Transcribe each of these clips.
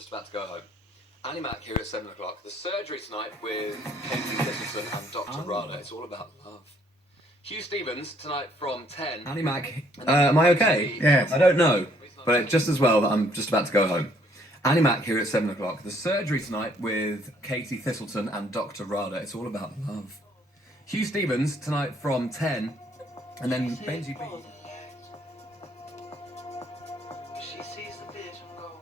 Just about to go home. Annie Mac here at 7 o'clock. The surgery tonight with Katie Nicholson and Dr. Rana. It's all about love. Hugh Stevens tonight from 10. Annie Mac, am I okay? Yes. I don't know, but just as well that I'm just about to go home. Annie Mac here at 7 o'clock. The surgery tonight with Katie Thistleton and Dr. Rada. It's all about love. Hugh Stevens tonight from 10. And then Benji B. She sees the vision go.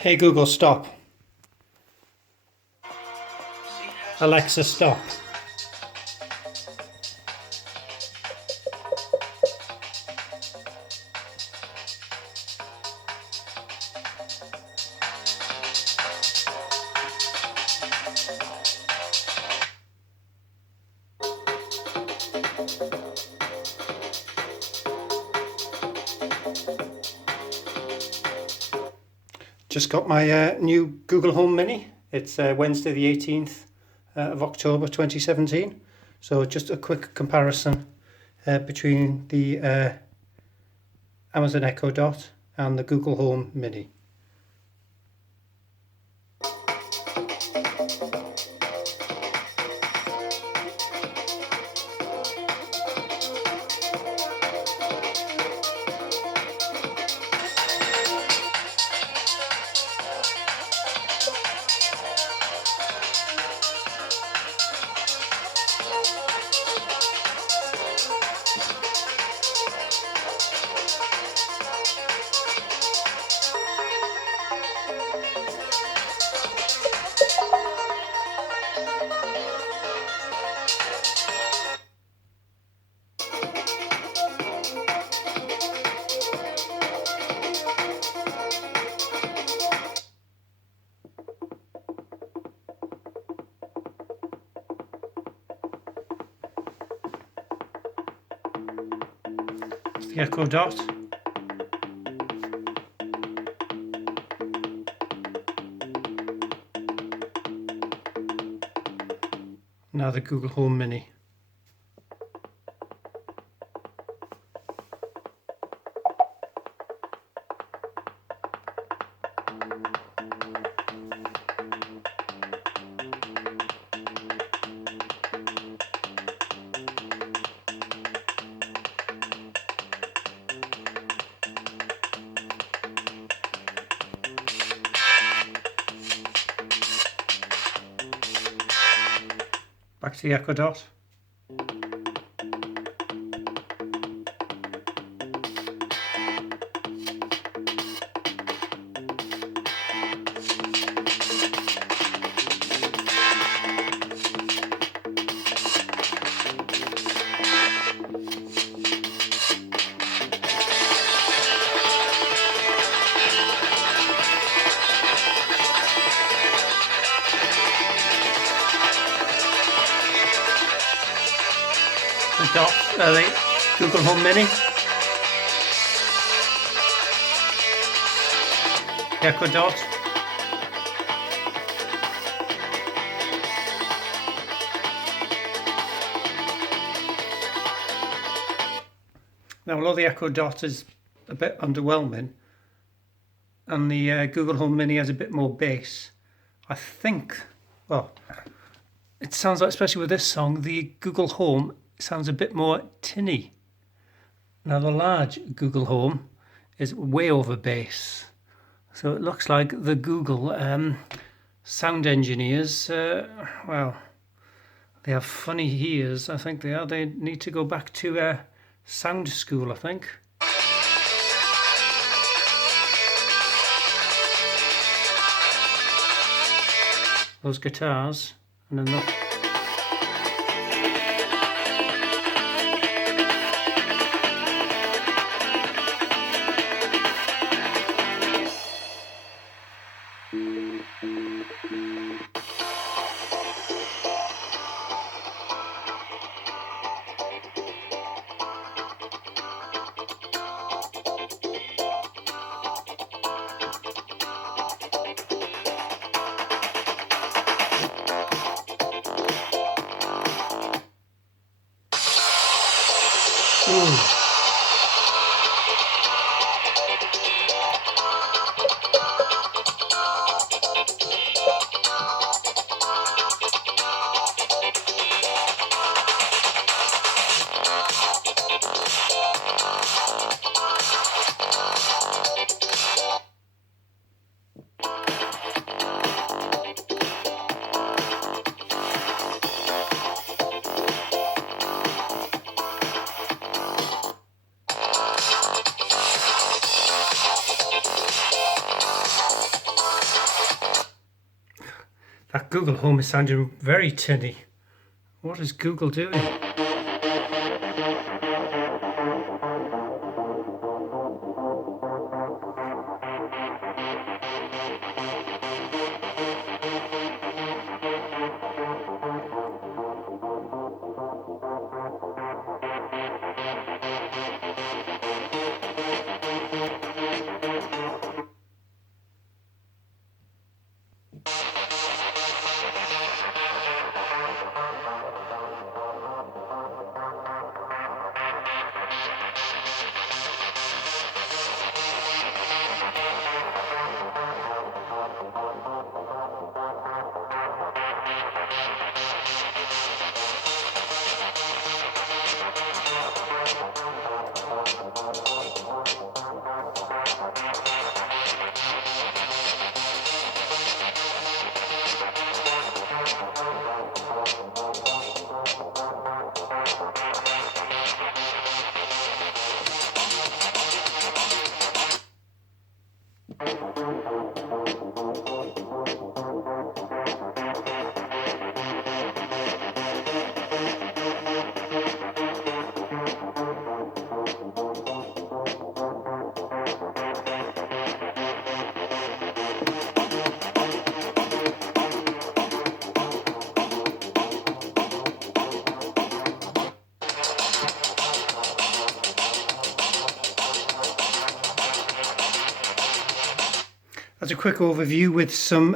Hey Google, stop. Alexa, stop. Just got my new Google Home Mini. It's Wednesday the 18th of October 2017. So just a quick comparison between the Amazon Echo Dot and the Google Home Mini. The Echo Dot. Now the Google Home Mini. Back to the Echo Dot. The Google Home Mini, Echo Dot, now although the Echo Dot is a bit underwhelming and the Google Home Mini has a bit more bass, I think, well, it sounds like, especially with this song, the Google Home sounds a bit more tinny. Now the large Google Home is way over bass, so it looks like the Google sound engineers, well, they have funny ears. I think they are. They need to go back to sound school, I think. Those guitars, and then the That Google Home is sounding very tinny. What is Google doing? That's a quick overview with some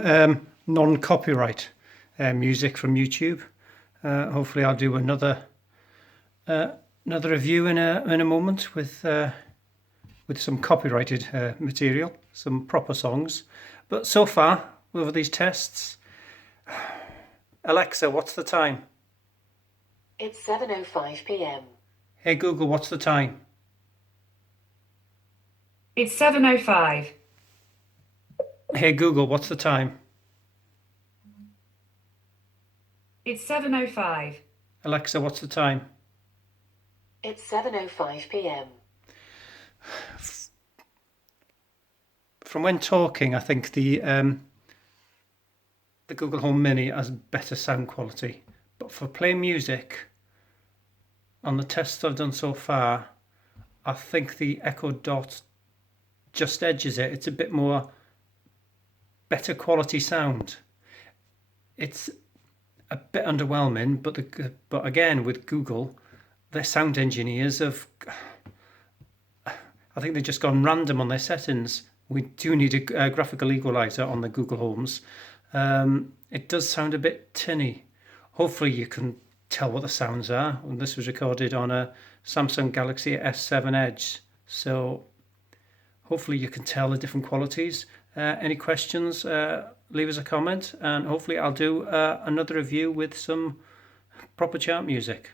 non-copyright music from YouTube. Hopefully I'll do another review in a moment with some copyrighted material, some proper songs. But so far, over these tests, Alexa, what's the time? It's 7:05 p.m. Hey Google, what's the time? It's 7:05. Hey Google, what's the time? It's 7:05. Alexa, what's the time? It's 7:05 p.m. From when talking, I think the Google Home Mini has better sound quality. But for playing music, on the tests I've done so far, I think the Echo Dot just edges it. It's a bit more better quality sound. It's a bit underwhelming, but again with Google, their sound engineers have, I think they've just gone random on their settings. We do need a graphical equalizer on the Google Homes. It does sound a bit tinny. Hopefully you can tell what the sounds are. And this was recorded on a Samsung Galaxy S7 Edge, so hopefully you can tell the different qualities. Any questions, leave us a comment, and hopefully I'll do another review with some proper chart music.